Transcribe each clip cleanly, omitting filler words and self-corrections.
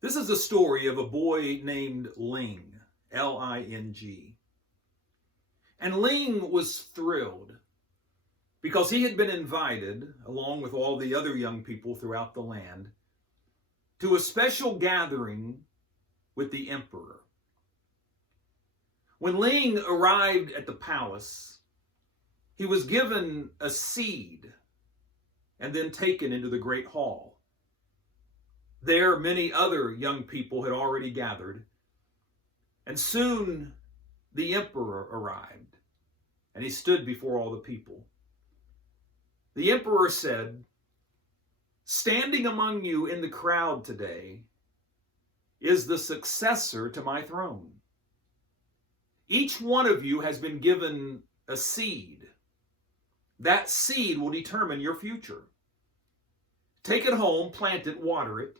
This is the story of a boy named Ling, Ling. And Ling was thrilled because he had been invited, along with all the other young people throughout the land, to a special gathering with the emperor. When Ling arrived at the palace, he was given a seed and then taken into the great hall. There, many other young people had already gathered, and soon the emperor arrived, and he stood before all the people. The emperor said, "Standing among you in the crowd today is the successor to my throne. Each one of you has been given a seed. That seed will determine your future. Take it home, plant it, water it,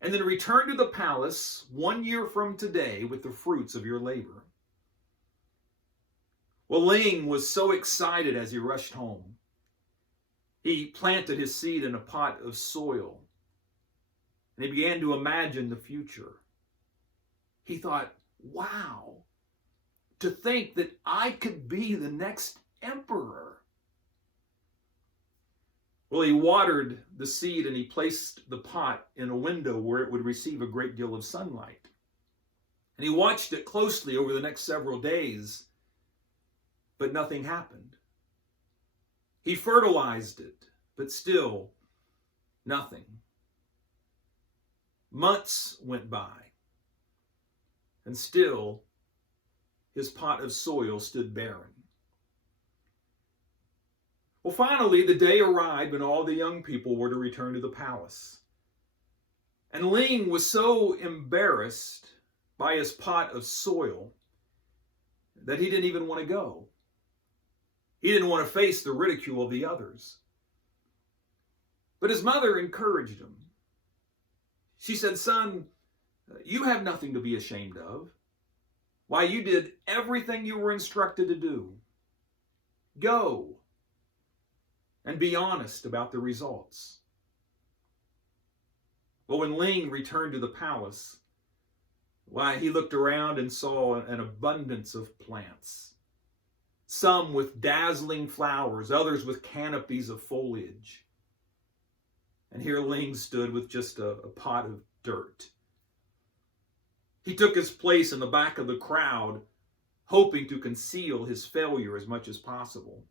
and then return to the palace 1 year from today with the fruits of your labor." Well, Ling was so excited as he rushed home. He planted his seed in a pot of soil, and he began to imagine the future. He thought, wow, to think that I could be the next emperor. Well, he watered the seed and he placed the pot in a window where it would receive a great deal of sunlight. And he watched it closely over the next several days, but nothing happened. He fertilized it, but still nothing. Months went by, and still his pot of soil stood barren. Well, finally, the day arrived when all the young people were to return to the palace. And Ling was so embarrassed by his pot of soil that he didn't even want to go. He didn't want to face the ridicule of the others. But his mother encouraged him. She said, "Son, you have nothing to be ashamed of. Why, you did everything you were instructed to do. Go and be honest about the results." Well, when Ling returned to the palace, why, he looked around and saw an abundance of plants. Some with dazzling flowers, others with canopies of foliage. And here Ling stood with just a pot of dirt. He took his place in the back of the crowd, hoping to conceal his failure as much as possible.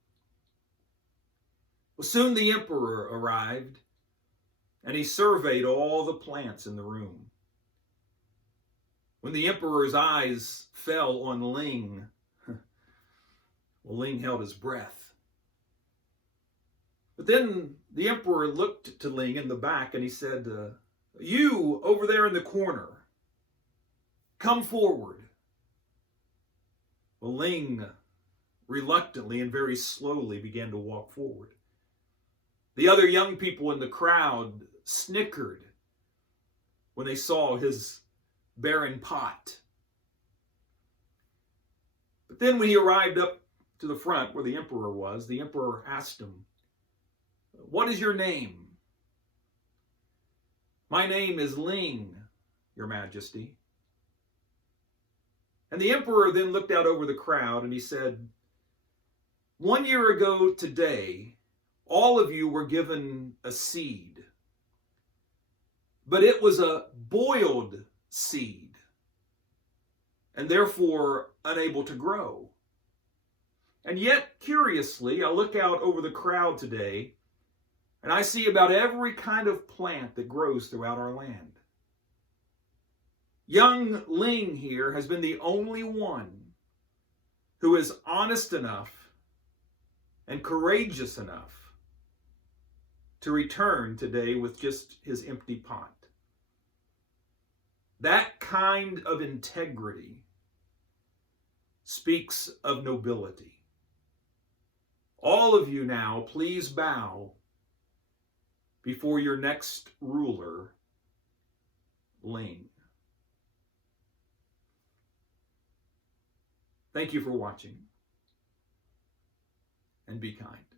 Well, soon the emperor arrived, and he surveyed all the plants in the room. When the emperor's eyes fell on Ling, well, Ling held his breath. But then the emperor looked to Ling in the back and he said, "You over there in the corner, come forward." Well, Ling reluctantly and very slowly began to walk forward. The other young people in the crowd snickered when they saw his barren pot. But then when he arrived up to the front where the emperor was, the emperor asked him, "What is your name?" "My name is Ling, Your Majesty." And the emperor then looked out over the crowd and he said, 1 year ago today, all of you were given a seed, but it was a boiled seed and therefore unable to grow. And yet, curiously, I look out over the crowd today and I see about every kind of plant that grows throughout our land. Young Ling here has been the only one who is honest enough and courageous enough to return today with just his empty pot. That kind of integrity speaks of nobility. All of you now, please bow before your next ruler, Ling. Thank you for watching, and be kind.